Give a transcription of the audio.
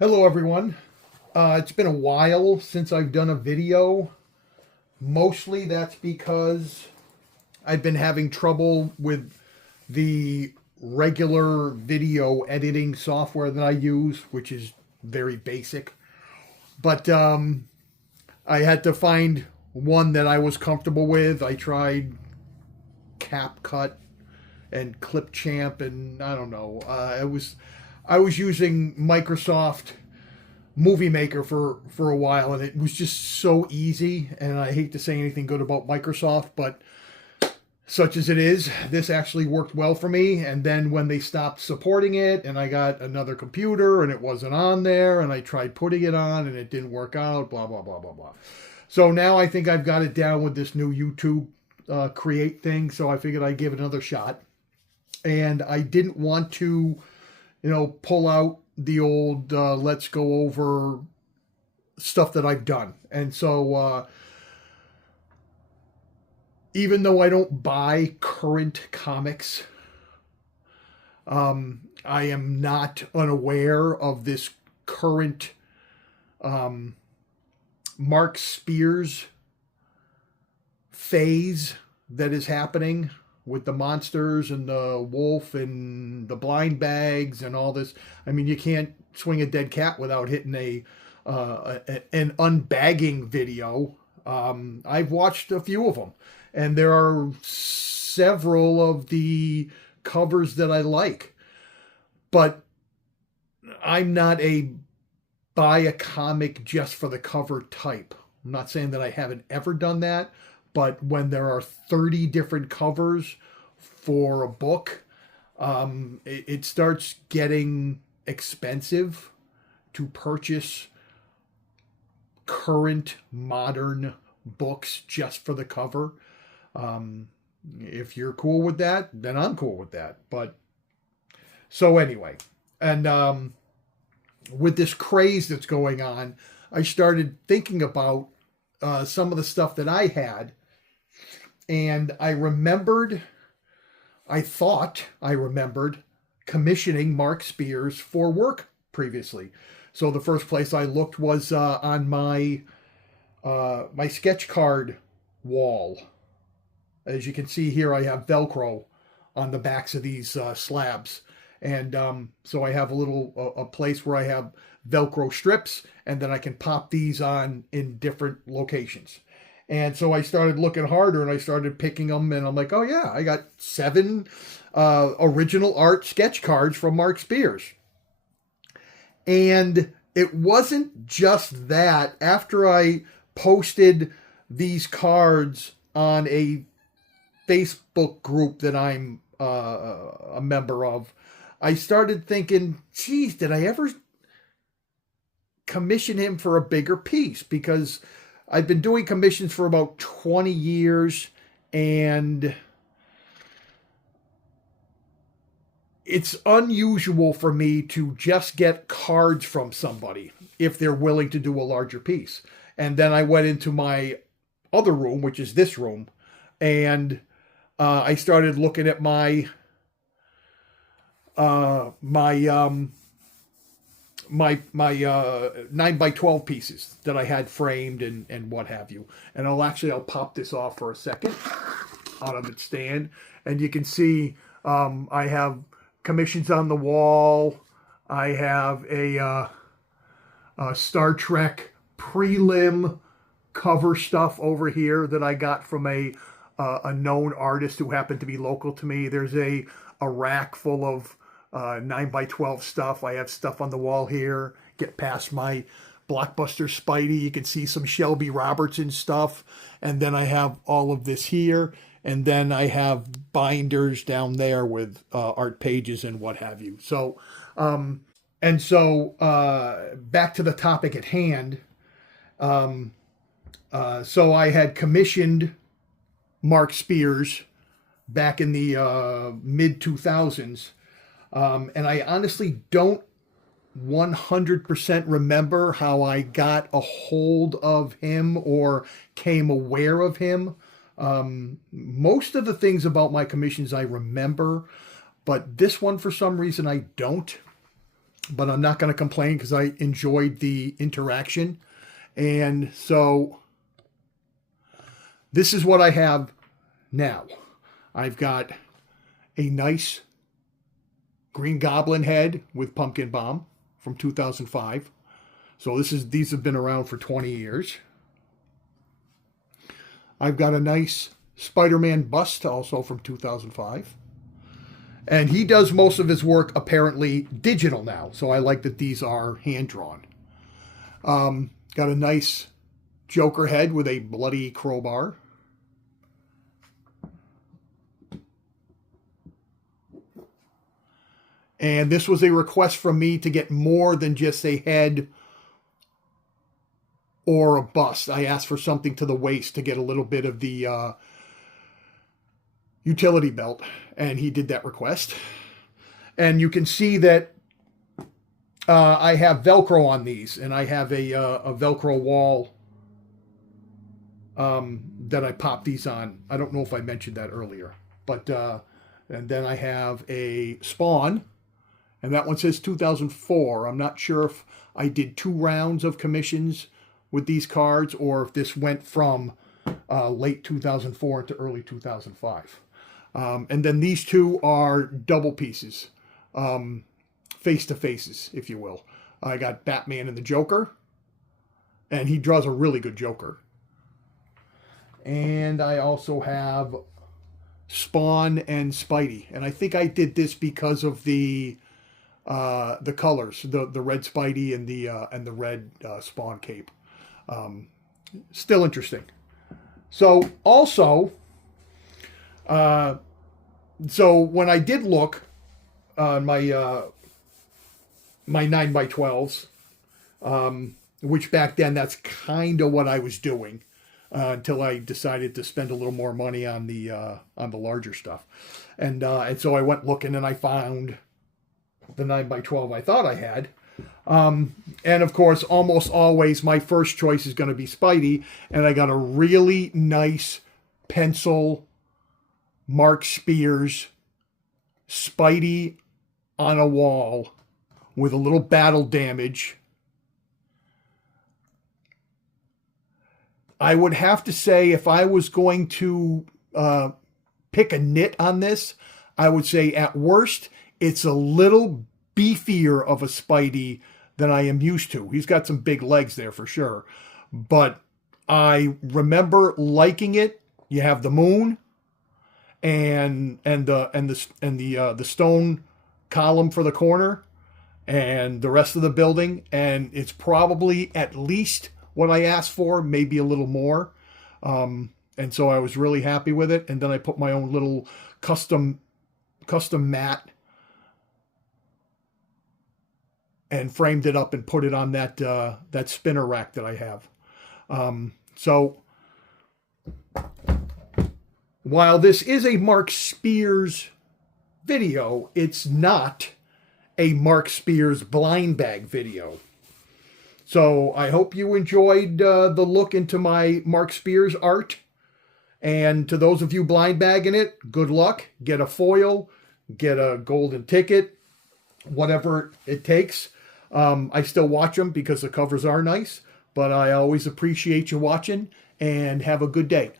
Hello everyone. It's been a while since I've done a video. Mostly that's because I've been having trouble with the regular video editing software that I use, which is very basic. But I had to find one that I was comfortable with. I tried CapCut and Clipchamp, and I don't know. I was using Microsoft Movie Maker for a while, and it was just so easy. And I hate to say anything good about Microsoft, but such as it is, this actually worked well for me. And then when they stopped supporting it, and I got another computer, and it wasn't on there, and I tried putting it on, and it didn't work out. Blah blah blah blah blah. So now I think I've got it down with this new YouTube Create thing. So I figured I'd give it another shot, and I didn't want to, pull out the old let's go over stuff that I've done. And so even though I don't buy current comics, I am not unaware of this current Mark Spears phase that is happening with the monsters and the wolf and the blind bags and all this. I mean, you can't swing a dead cat without hitting an unbagging video. I've watched a few of them, and there are several of the covers that I like, but I'm not a buy a comic just for the cover type. I'm not saying that I haven't ever done that, but when there are 30 different covers for a book, it starts getting expensive to purchase current modern books just for the cover. If you're cool with that, then I'm cool with that. But so anyway, and with this craze that's going on, I started thinking about some of the stuff that I had. And I thought I remembered commissioning Mark Spears for work previously. So the first place I looked was on my sketch card wall. As you can see here, I have Velcro on the backs of these slabs. And so I have a place where I have Velcro strips, and then I can pop these on in different locations. And so I started looking harder, and I started picking them, and I'm like, oh yeah, I got 7 original art sketch cards from Mark Spears. And it wasn't just that. After I posted these cards on a Facebook group that I'm a member of, I started thinking, geez, did I ever commission him for a bigger piece? Because I've been doing commissions for about 20 years, and it's unusual for me to just get cards from somebody if they're willing to do a larger piece. And then I went into my other room, which is this room, and I started looking at my 9x12 pieces that I had framed and what have you. And I'll pop this off for a second out of its stand, and you can see I have commissions on the wall. I have a Star Trek prelim cover stuff over here that I got from a known artist who happened to be local to me. There's a rack full of 9x12 stuff. I have stuff on the wall here. Get past my Blockbuster Spidey, you can see some Shelby Robertson stuff. And then I have all of this here. And then I have binders down there with art pages and what have you. So, back to the topic at hand. So I had commissioned Mark Spears back in the mid 2000s. And I honestly don't 100% remember how I got a hold of him or came aware of him. Most of the things about my commissions I remember, but this one for some reason I don't. but I'm not going to complain because I enjoyed the interaction. And so this is what I have now. I've got a nice Green Goblin head with Pumpkin Bomb from 2005. So these have been around for 20 years. I've got a nice Spider-Man bust also from 2005. And he does most of his work apparently digital now. So I like that these are hand-drawn. Got a nice Joker head with a bloody crowbar. And this was a request from me to get more than just a head or a bust. I asked for something to the waist to get a little bit of the utility belt, and he did that request. And you can see that I have Velcro on these, and I have a Velcro wall that I pop these on. I don't know if I mentioned that earlier, but and then I have a Spawn, and that one says 2004. I'm not sure if I did 2 rounds of commissions with these cards or if this went from late 2004 to early 2005. And then these 2 are double pieces, face-to-faces, if you will. I got Batman and the Joker, and he draws a really good Joker. And I also have Spawn and Spidey, and I think I did this because of the colors, the red Spidey and the red Spawn cape. Still interesting. So also, so when I did look on my 9x12s, which back then that's kind of what I was doing until I decided to spend a little more money on the larger stuff, and so I went looking and I found the 9x12 I thought I had. And of course, almost always my first choice is going to be Spidey, and I got a really nice pencil Mark Spears Spidey on a wall with a little battle damage. I would have to say, if I was going to pick a nit on this, I would say at worst, it's a little beefier of a Spidey than I am used to. He's got some big legs there for sure, but I remember liking it. You have the moon and the stone column for the corner and the rest of the building, and it's probably at least what I asked for, maybe a little more. And so I was really happy with it. And then I put my own little custom mat and framed it up and put it on that spinner rack that I have. So while this is a Mark Spears video, it's not a Mark Spears blind bag video. So I hope you enjoyed the look into my Mark Spears art. And to those of you blind bagging it, good luck. Get a foil, get a golden ticket, whatever it takes. I still watch them because the covers are nice, but I always appreciate you watching, and have a good day.